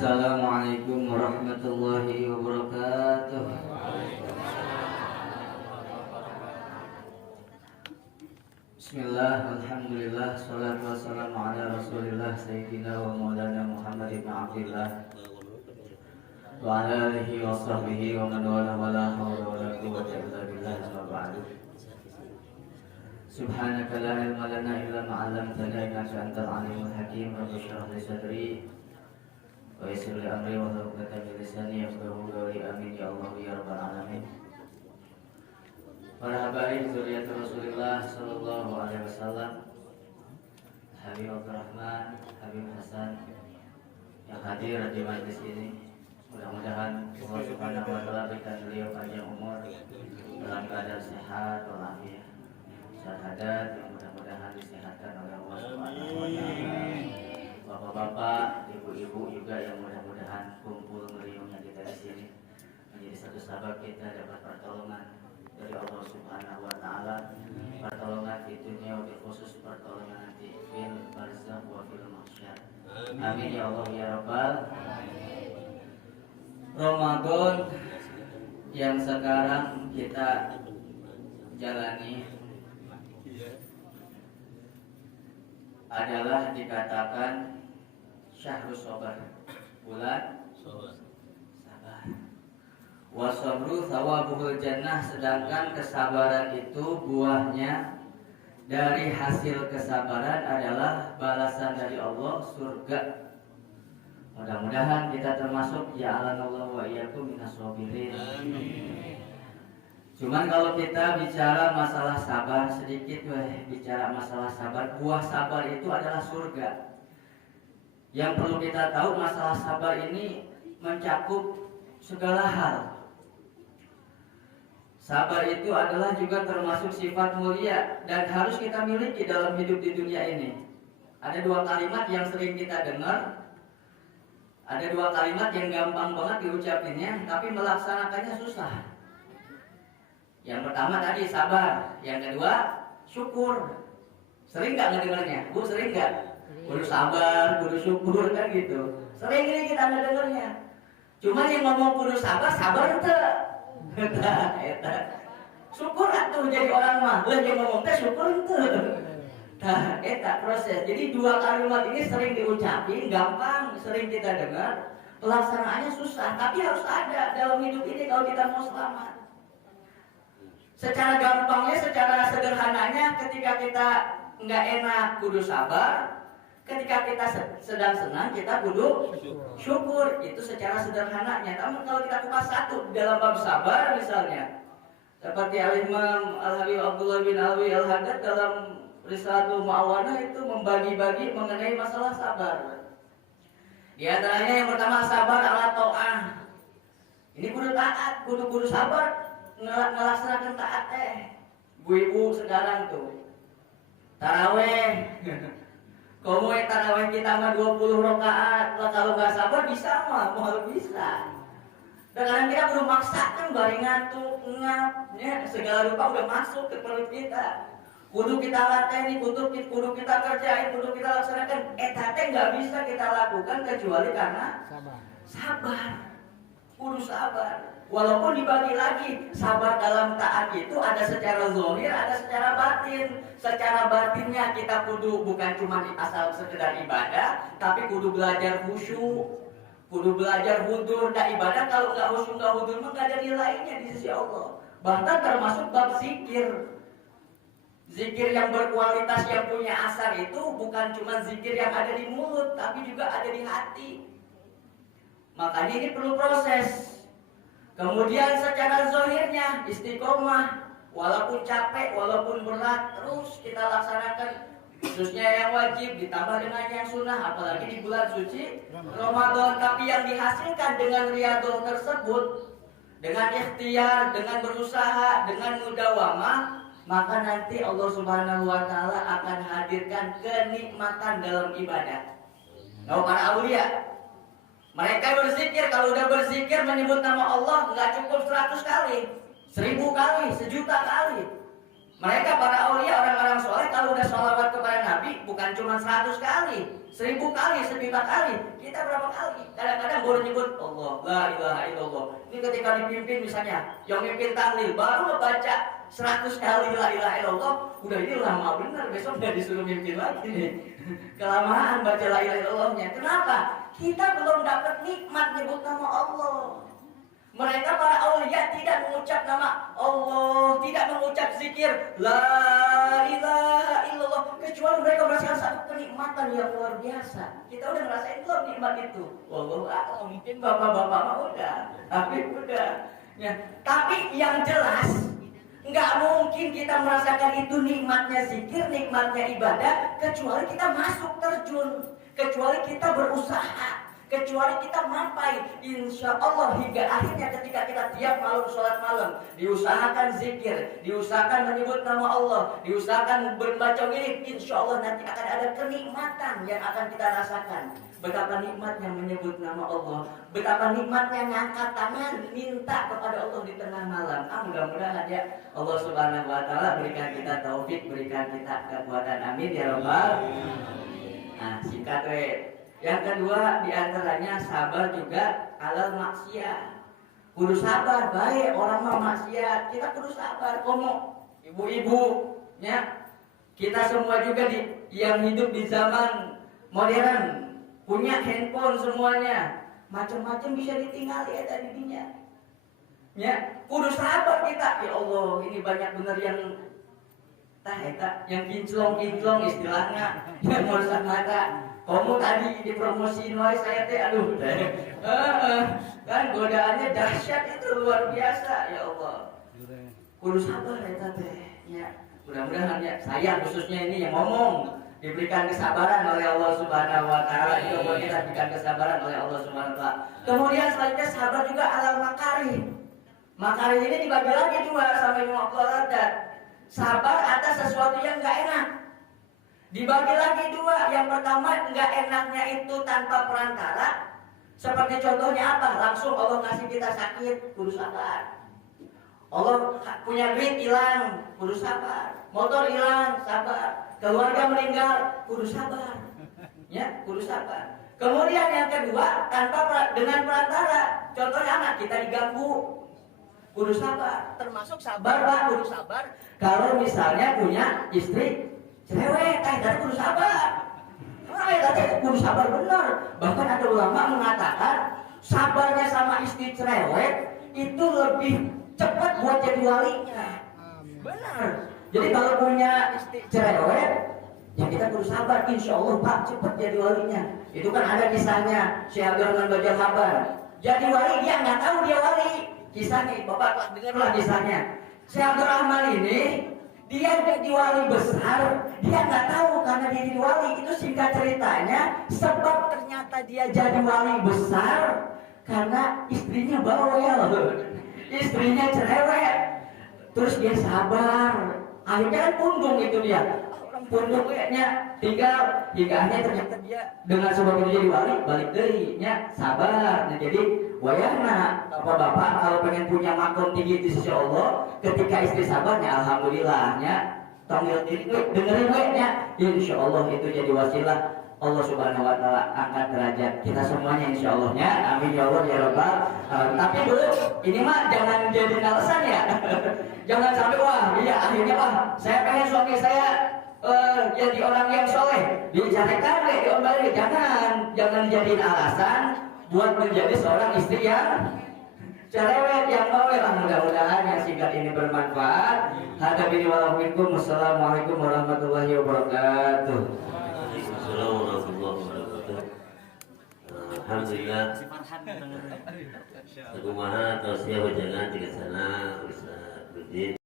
Assalamualaikum warahmatullahi wabarakatuh. Bismillah, alhamdulillah, salatu wassalamu ala rasulillah sayyidina wa maulana Muhammad ibn Abdillah wa ala alihi wa sahbihi wa man wala wa la hawla wa la quwwata illa billah amma ba'du. Subhanaka la ilma lana illa ma 'allamtana innaka antal alimul hakim. Rabbi shrah li sadri wa yassir li amri wa hlul 'uqdatam min lisani yafqahu qawli. Amin ya Allah ya rabbal alamin. Para habaib zuriat Rasulullah sallallahu alaihi wasallam, Habib Abdurrahman, Habib Hasan yang hadir di majlis ini, mudah-mudahan Allah Subhanahu wa taala berikan beliau panjang umur dalam keadaan sehat walafiat. Syahadat yang mudah-mudahan disehatkan oleh Allah Subhanahu wa taala. Bapak-bapak, ibu-ibu juga yang mudah-mudahan kumpul meriungnya kita di sini menjadi satu sabab kita dapat pertolongan dari Allah Subhanahu wa taala, pertolongan di dunia, khusus pertolongan nanti fil barzakh wa fil mahsyar. Amin ya Allah ya rabbal. Ramadan yang sekarang kita jalani adalah dikatakan syahrus sabar, bulan sabar. Wasabru thawabuhul jannah, sedangkan kesabaran itu buahnya dari hasil kesabaran adalah balasan dari Allah, surga. Mudah-mudahan kita termasuk ja'alanallahu wa iyyakum minas shabirin. Cuman kalau kita bicara masalah sabar, sedikit bicara masalah sabar, buah sabar itu adalah surga. Yang perlu kita tahu, masalah sabar ini mencakup segala hal. Sabar itu adalah juga termasuk sifat mulia dan harus kita miliki dalam hidup di dunia ini. Ada dua kalimat yang sering kita dengar, ada dua kalimat yang gampang banget diucapinnya, tapi melaksanakannya susah. Yang pertama tadi sabar, yang kedua syukur. Sering nggak ngedengarnya? Bu, sering nggak? Kudu sabar, kudu syukur, kan gitu. Sering ini kita ngedengarnya. Cuman yang ngomong kudu sabar, sabar ente. Syukur atuh jadi orang mah, yang ngomong teh syukur ente. Nah, eta proses. Jadi dua kalimat ini sering diucapin, gampang, sering kita dengar, pelaksanaannya susah, tapi harus ada dalam hidup ini kalau kita mau selamat. Secara gampangnya, secara sederhananya, ketika kita nggak enak kudu sabar, ketika kita sedang senang kita kudu syukur. Itu secara sederhananya. Namun kalau kita kupas satu dalam bab sabar misalnya, seperti Al-Imam Al-Habib Abdullah bin Alwi Al-Haddad dalam Risalatul Mu'awanah itu membagi-bagi mengenai masalah sabar. Di antaranya yang pertama sabar ala ta'ah. Ini kudu taat, kudu sabar ngelaksanakan taat ibu-ibu sekarang tuh taraweh. Kamu taraweh kita mah 20 rakaat, kalau nggak sabar bisa mah, mau bisa. Dan kadang kita perlu maksakan bari ngantuk, ngap, ya, segala rupa udah masuk ke perut kita. Kudu kita latih, kudu kita kerjain, kudu kita laksanakan. Teh nggak bisa kita lakukan kecuali karena sabar. Kudu sabar. Walaupun dibagi lagi, sabar dalam taat itu ada secara zahir, ada secara batin. Secara batinnya kita kudu bukan cuma asal sekedar ibadah, tapi kudu belajar khusyuk, kudu belajar hudur. Dan ibadah kalau nggak khusyuk nggak hudur mah nggak ada nilainya di sisi Allah. Bahkan termasuk bab zikir. Zikir yang berkualitas yang punya asar itu bukan cuma zikir yang ada di mulut, tapi juga ada di hati. Makanya ini perlu proses. Kemudian secara zahirnya istiqomah, walaupun capek, walaupun berat, terus kita laksanakan, khususnya yang wajib ditambah dengan yang sunnah, apalagi di bulan suci Ramadan. Tapi yang dihasilkan dengan riyadhah tersebut, dengan ikhtiar, dengan berusaha, dengan mudawamah, maka nanti Allah Subhanahu wa taala akan hadirkan kenikmatan dalam ibadah. Nah, para aulia, mereka berzikir, kalau udah berzikir menyebut nama Allah nggak cukup 100 kali, 1000 kali, 1.000.000 kali. Mereka para aulia, orang-orang soleh, kalau udah sholawat kepada Nabi bukan Jangan cuma 100 kali, 1000 kali, 1.000.000 kali. Kita berapa kali? Kadang-kadang baru nyebut Allah, la ilaha illallah. Ini ketika dipimpin misalnya, yang mimpin tahlil baru ngebaca 100 kali la ilaha illallah, udah ini lama benar, besok udah disuruh mimpin lagi nih. Kelamaan baca la ilaha illallahnya. Kenapa? Kita belum dapat nikmat nyebut nama Allah. Mereka para aulia tidak mengucap nama Allah, tidak mengucap zikir la ilaha illallah, kecuali mereka merasakan satu kenikmatan yang luar biasa. Kita udah ngerasain belum nikmat itu? Wallahu a'lam, mungkin bapak-bapak mah udah, tapi udah. Ya, tapi yang jelas nggak mungkin kita merasakan itu nikmatnya zikir, nikmatnya ibadah, kecuali kita masuk terjun, kecuali kita berusaha, kecuali kita mampai, insya Allah hingga akhirnya ketika kita tiap malam sholat malam, diusahakan zikir, diusahakan menyebut nama Allah, diusahakan membaca wirid, insya Allah nanti akan ada kenikmatan yang akan kita rasakan. Betapa nikmatnya menyebut nama Allah, betapa nikmatnya ngangkat tangan minta kepada Allah di tengah malam. Mudah-mudahan ya Allah Subhanahu Wa Taala berikan kita taufik, berikan kita kekuatan, amin ya Rabbal. Nah, singkat yang kedua diantaranya sabar juga alal maksiat. Kudu sabar, baik orang mau maksiat, kita kudu sabar. Komo ibu-ibu, ya kita semua juga yang hidup di zaman modern, punya handphone semuanya, macam-macam bisa ditinggali ya tadinya. Ya, kudu sabar kita. Ya Allah, ini banyak bener yang yang kinclong istilahnya, yang merusak mata. Kamu tadi dipromosiin wae saya teh aduh. Kan godaannya dahsyat itu luar biasa ya Allah. Kudu sabar eta teh. Ya, mudah-mudahan ya saya khususnya ini yang ngomong diberikan kesabaran oleh Allah Subhanahu Wa Taala, juga kita diberikan kesabaran oleh Allah Subhanahu Wa Taala. Kemudian selanjutnya sabar juga alal makarih. Makarih ini dibagi lagi dua sama Imam Abdul Haddad. Sabar atas sesuatu yang enggak enak. Dibagi lagi dua. Yang pertama, enggak enaknya itu tanpa perantara. Seperti contohnya apa? Langsung Allah kasih kita sakit, kudu sabar. Allah punya duit hilang, kudu sabar. Motor hilang, sabar. Keluarga meninggal, kudu sabar. Ya, kudu sabar. Kemudian yang kedua, dengan perantara. Contohnya anak kita diganggu, kudu sabar. Termasuk sabar, Pak, kudu sabar. Kalau misalnya punya istri cewek, tadi kudu sabar. Tadi kudu sabar benar. Bahkan ada ulama mengatakan sabarnya sama istri cerewet itu lebih cepat buat jadi walinya. Benar. Jadi kalau punya istri cerewet, ya kita kudu sabar. Insya Allah Pak cepat jadi walinya. Itu kan ada kisahnya Syekh Abdurrahman Bajal Habar. Jadi wali dia nggak tahu dia wali. Kisahnya Bapak dengarlah kisahnya. Syekh Abdurrahman ini dia jadi wali besar, dia nggak tahu karena dia jadi wali. Itu singkat ceritanya, sebab ternyata dia jadi wali besar karena istrinya bawel, istrinya cerewet. Terus dia sabar, akhirnya kan pundung itu dia. Pundungnya tinggal hingga akhirnya ternyata dia dengan sebab itu jadi wali, balik darinya sabar. Nah, jadi wayahna bapak-bapak kalau pengen punya makom tinggi di sisi Allah, ketika istri sabarnya alhamdulillahnya tanggil diri dengerin nya, insya Allah itu jadi wasilah Allah Subhanahu Wa Taala angkat derajat kita semuanya insya Allahnya, amin ya Allah ya Rabbal. Tapi dulu ini mah jangan jadi alasan ya. Jangan sampai wah iya akhirnya wah saya pengen suami saya jadi orang yang soleh, dicarikan deh diombali. Jangan jadiin alasan buat menjadi seorang istri yang cerewet, yang bawel. Mudah-mudahan yang singkat ini bermanfaat. Hadirin walafikum, wassalamualaikum warahmatullahi wabarakatuh. Waalaikumsalam warahmatullahi wabarakatuh. Alhamdulillah. Kumaha tausiah wajangan di sana Ustaz Rudin.